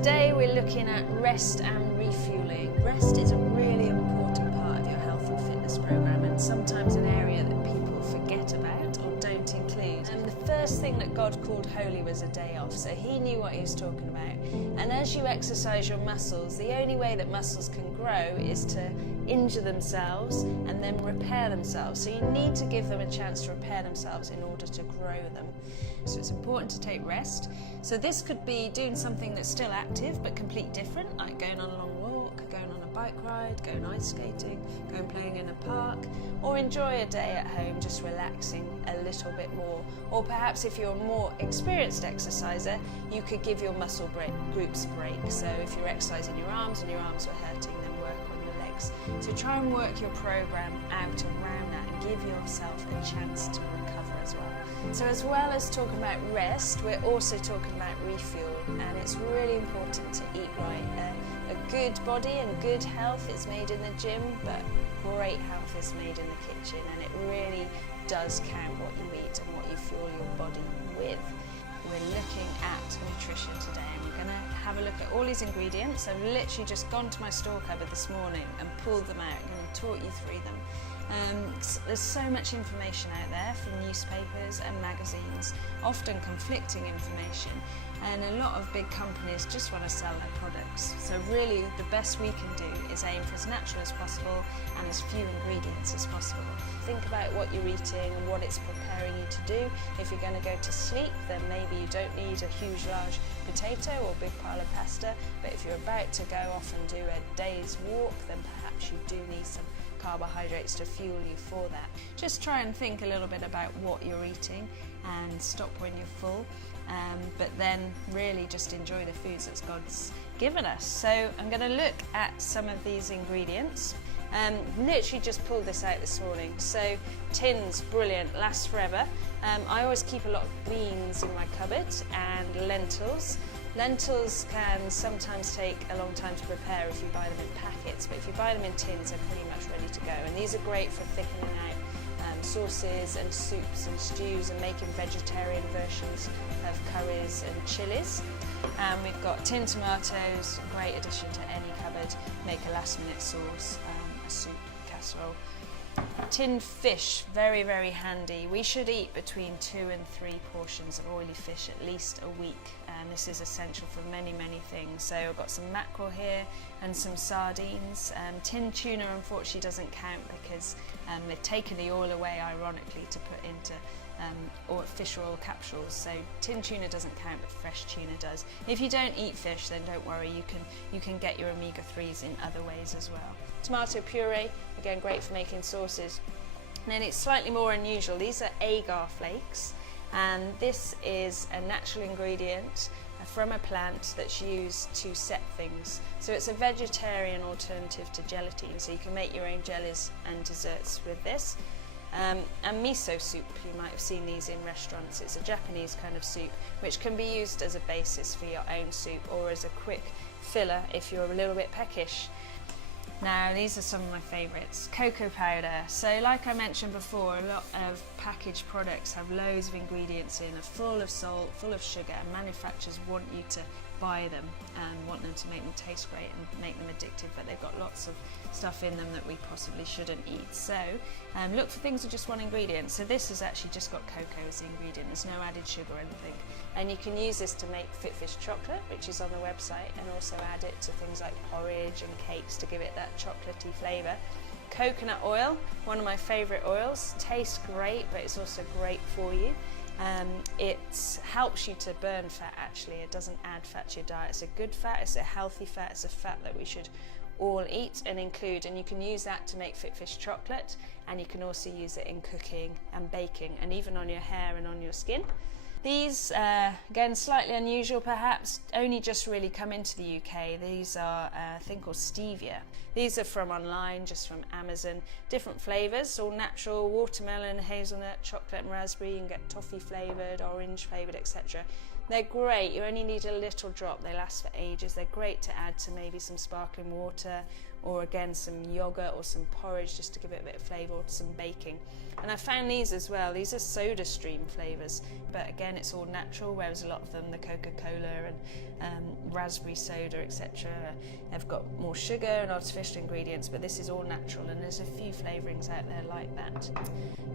Today we're looking at rest and refueling. Rest is a really important part of your health and fitness program, and sometimes an area that people forget about or don't include. And the first thing that God called holy was a day off, so he knew what he was talking about. And as you exercise your muscles, the only way that muscles can grow is to injure themselves and then repair themselves. So you need to give them a chance to repair themselves in order to grow them. So it's important to take rest. So this could be doing something that's still active but completely different, like going on a long walk, going on a bike ride, going ice skating, going playing in a park, or enjoy a day at home just relaxing a little bit more. Or perhaps if you're a more experienced exerciser, you could give your muscle groups a break. So if you're exercising your arms and your arms were hurting, then work on your legs. So try and work your program out around that and give yourself a chance to recover as well. So as well as talking about rest, we're also talking about refuel, and it's really important to eat right. A good body and good health is made in the gym, but great health is made in the kitchen, and it really does count what you eat and what you fuel your body with. We're looking at nutrition today, and we're going to have a look at all these ingredients. I've literally just gone to my store cupboard this morning and pulled them out and taught you through them. There's so much information out there from newspapers and magazines, often conflicting information, and a lot of big companies just want to sell their products. So really the best we can do is aim for as natural as possible and as few ingredients as possible. Think about what you're eating and what it's preparing you to do. If you're going to go to sleep, then maybe you don't need a huge large potato or big pile of pasta, but if you're about to go off and do a day's walk, then perhaps you do need some carbohydrates to fuel you for that. Just try and think a little bit about what you're eating and stop when you're full, but then really just enjoy the foods that God's given us. So I'm going to look at some of these ingredients. Literally just pulled this out this morning. So tins, brilliant, lasts forever. I always keep a lot of beans in my cupboard and lentils. Lentils can sometimes take a long time to prepare if you buy them in packets, but if you buy them in tins, they're pretty much ready to go. And these are great for thickening out sauces and soups and stews and making vegetarian versions of curries and chilies. And we've got tin tomatoes, great addition to any cupboard, make a last minute sauce, a soup, casserole. Tinned fish, very, very handy. We should eat between 2 and 3 portions of oily fish at least a week, and this is essential for many, many things. So I've got some mackerel here and some sardines. Tinned tuna unfortunately doesn't count because they've taken the oil away, ironically, to put into or fish oil capsules. So tinned tuna doesn't count, but fresh tuna does. If you don't eat fish, then don't worry, you can get your omega-3s in other ways as well. Tomato puree, again great for making sauces. And then it's slightly more unusual. These are agar flakes, and this is a natural ingredient from a plant that's used to set things. So it's a vegetarian alternative to gelatin, so you can make your own jellies and desserts with this. And miso soup, you might have seen these in restaurants. It's a Japanese kind of soup which can be used as a basis for your own soup or as a quick filler if you're a little bit peckish. Now these are some of my favourites. Cocoa powder. So like I mentioned before, a lot of packaged products have loads of ingredients in, are full of salt, full of sugar, and manufacturers want you to buy them and want them to make them taste great and make them addictive, but they've got lots of stuff in them that we possibly shouldn't eat. So look for things with just one ingredient. So this has actually just got cocoa as the ingredient, there's no added sugar or anything. And you can use this to make Fit Fish chocolate, which is on the website, and also add it to things like porridge and cakes to give it that chocolatey flavour. Coconut oil, one of my favourite oils, tastes great, but it's also great for you. It helps you to burn fat actually, it doesn't add fat to your diet. It's a good fat, it's a healthy fat, it's a fat that we should all eat and include, and you can use that to make Fit Fish chocolate, and you can also use it in cooking and baking and even on your hair and on your skin. These, again, slightly unusual perhaps, only just really come into the UK. These are a thing called stevia. These are from online, just from Amazon. Different flavours, all natural, watermelon, hazelnut, chocolate and raspberry. You can get toffee flavoured, orange flavoured, etc. They're great, you only need a little drop, they last for ages. They're great to add to maybe some sparkling water or again some yogurt or some porridge just to give it a bit of flavour, or some baking. And I found these as well. These are soda stream flavours, but again it's all natural, whereas a lot of them, the Coca-Cola and raspberry soda, etc., have got more sugar and artificial ingredients, but this is all natural, and there's a few flavourings out there like that.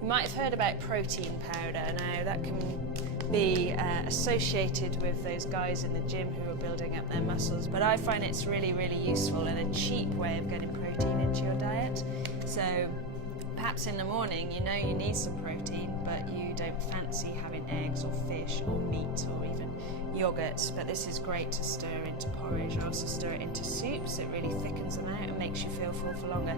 You might have heard about protein powder. Now that can be associated with those guys in the gym who are building up their muscles, but I find it's really, really useful and a cheap way of getting protein into your diet. So perhaps in the morning you know you need some protein, but you don't fancy having eggs or fish or meat or even yogurt, but this is great to stir into porridge. I also stir it into soups. It really thickens them out and makes you feel full for longer.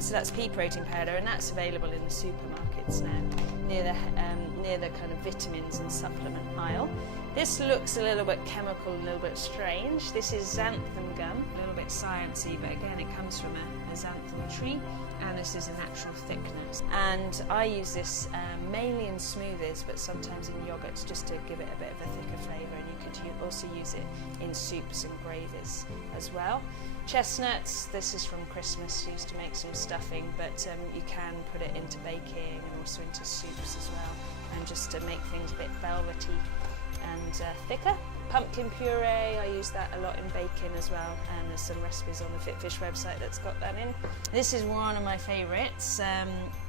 So that's pea protein powder, and that's available in the supermarkets now near the kind of vitamins and supplement aisle. This looks a little bit chemical, a little bit strange. This is xanthan gum, a little bit sciencey, but again it comes from a xanthan tree, and this is a natural thickener. And I use this mainly in smoothies, but sometimes in yogurts, just to give it a bit of a thicker flavour, and you could also use it in soups and gravies as well. Chestnuts, this is from Christmas, used to make some stuffing, but you can put it into baking and also into soups as well, and just to make things a bit velvety and thicker. Pumpkin puree, I use that a lot in baking as well, and there's some recipes on the Fit Fish website that's got that in. This is one of my favourites,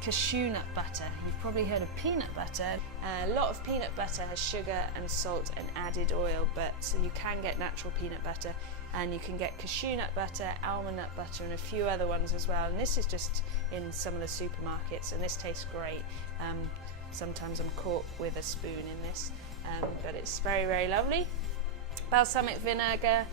cashew nut butter. You've probably heard of peanut butter. A lot of peanut butter has sugar and salt and added oil, but you can get natural peanut butter, and you can get cashew nut butter, almond nut butter, and a few other ones as well. And this is just in some of the supermarkets, and this tastes great. Sometimes I'm caught with a spoon in this. But it's very, very lovely. Balsamic vinegar,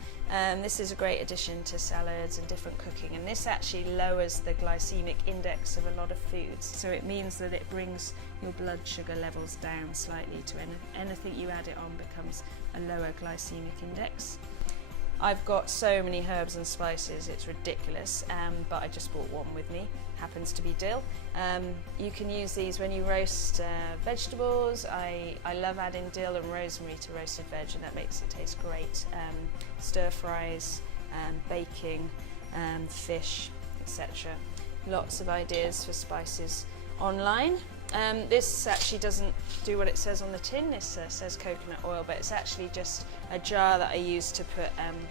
this is a great addition to salads and different cooking, and this actually lowers the glycemic index of a lot of foods, so it means that it brings your blood sugar levels down slightly to anything you add it on becomes a lower glycemic index. I've got so many herbs and spices, it's ridiculous, but I just brought one with me, happens to be dill. You can use these when you roast vegetables. I love adding dill and rosemary to roasted veg, and that makes it taste great. Stir fries, baking, fish, etc. Lots of ideas for spices online. This actually doesn't do what it says on the tin. This says coconut oil, but it's actually just a jar that I use to put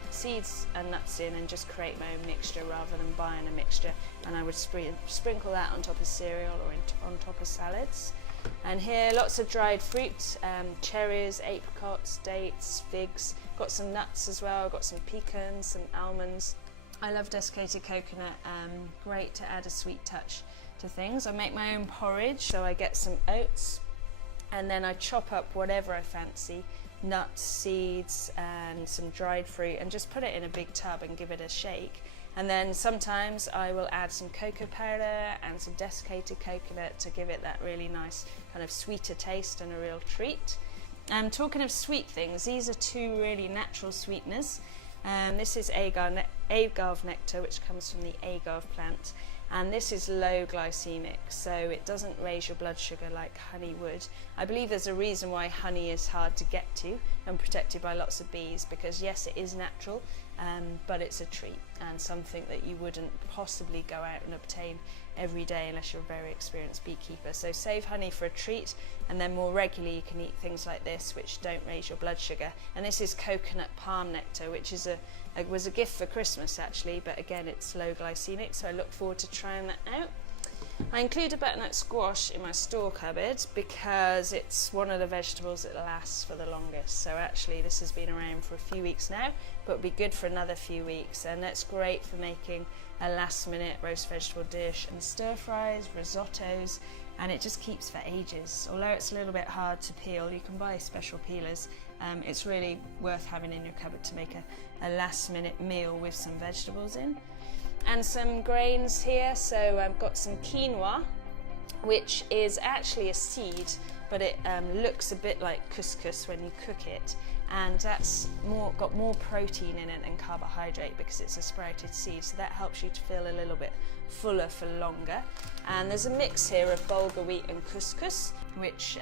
seeds and nuts in and just create my own mixture rather than buying a mixture. And I would sprinkle that on top of cereal or on top of salads. And here, lots of dried fruit, cherries, apricots, dates, figs. Got some nuts as well, got some pecans, some almonds. I love desiccated coconut, great to add a sweet touch to things. I make my own porridge, so I get some oats and then I chop up whatever I fancy, nuts, seeds and some dried fruit, and just put it in a big tub and give it a shake. And then sometimes I will add some cocoa powder and some desiccated coconut to give it that really nice kind of sweeter taste and a real treat. Talking of sweet things, these are two really natural sweeteners. This is agave nectar, which comes from the agave plant, and this is low glycemic, so it doesn't raise your blood sugar like honey would. I believe there's a reason why honey is hard to get to and protected by lots of bees, because yes, it is natural, but it's a treat and something that you wouldn't possibly go out and obtain every day unless you're a very experienced beekeeper. So save honey for a treat, and then more regularly you can eat things like this which don't raise your blood sugar. And this is coconut palm nectar, which is was a gift for Christmas actually, but again it's low glycemic, so I look forward to trying that out. I include a butternut squash in my store cupboard because it's one of the vegetables that lasts for the longest. So actually this has been around for a few weeks now, but it'll be good for another few weeks, and that's great for making a last minute roast vegetable dish and stir fries, risottos, and it just keeps for ages. Although it's a little bit hard to peel, you can buy special peelers. It's really worth having in your cupboard to make a last minute meal with some vegetables in. And some grains here, so I've got some quinoa, which is actually a seed, but it looks a bit like couscous when you cook it, and that's got more protein in it than carbohydrate because it's a sprouted seed, so that helps you to feel a little bit fuller for longer. And there's a mix here of bulgur wheat and couscous, which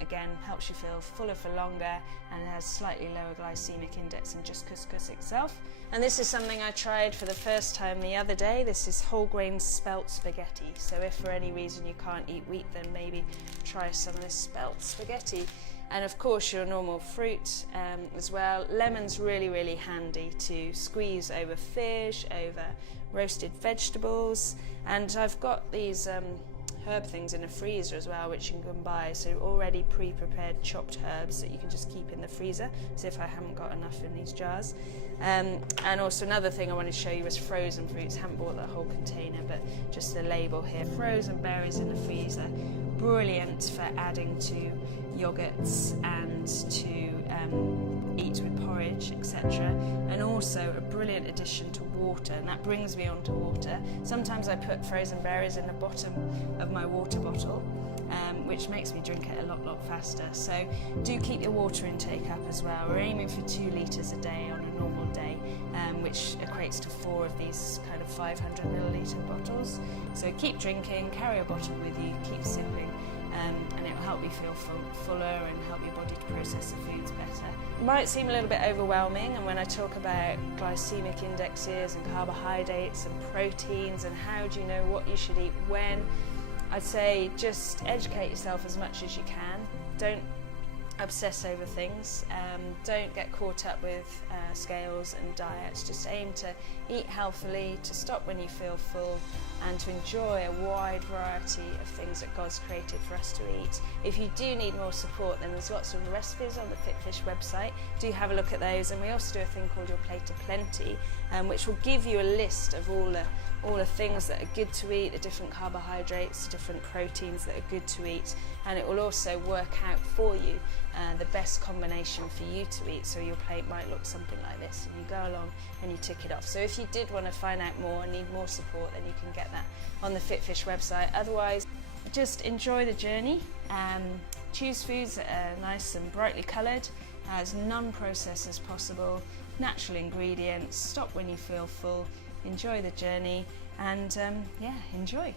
again, helps you feel fuller for longer and has slightly lower glycemic index than just couscous itself. And this is something I tried for the first time the other day. This is whole grain spelt spaghetti. So if for any reason you can't eat wheat, then maybe try some of this spelt spaghetti. And of course your normal fruit as well. Lemon's really, really handy to squeeze over fish, over roasted vegetables. And I've got these herb things in a freezer as well, which you can buy, so already pre-prepared chopped herbs that you can just keep in the freezer, so if I haven't got enough in these jars. And also another thing I wanted to show you is frozen fruits. I haven't bought the whole container, but just the label here. Frozen berries in the freezer, brilliant for adding to yogurts and to eat with porridge, etc. And also a brilliant addition to water, and that brings me on to water. Sometimes I put frozen berries in the bottom of my water bottle, which makes me drink it a lot faster. So do keep your water intake up as well. We're aiming for 2 litres a day on a normal day, which equates to 4 of these kind of 500 millilitre bottles. So keep drinking, carry a bottle with you, keep sipping, and it will help you feel fuller and help your body to process the foods better. It might seem a little bit overwhelming, and when I talk about glycemic indexes and carbohydrates and proteins and how do you know what you should eat when, I'd say just educate yourself as much as you can. Don't obsess over things. Don't get caught up with scales and diets. Just aim to eat healthily, to stop when you feel full, and to enjoy a wide variety of things that God's created for us to eat. If you do need more support, then there's lots of recipes on the FitFish website. Do have a look at those, and we also do a thing called Your Plate of Plenty, which will give you a list of all the things that are good to eat, the different carbohydrates, the different proteins that are good to eat, and it will also work out for you the best combination for you to eat. So your plate might look something like this, and you go along and you tick it off. So if you did want to find out more and need more support, then you can get that on the FitFish website. Otherwise, just enjoy the journey. Choose foods that are nice and brightly coloured, as non-processed as possible, natural ingredients, stop when you feel full, enjoy the journey, and yeah, enjoy.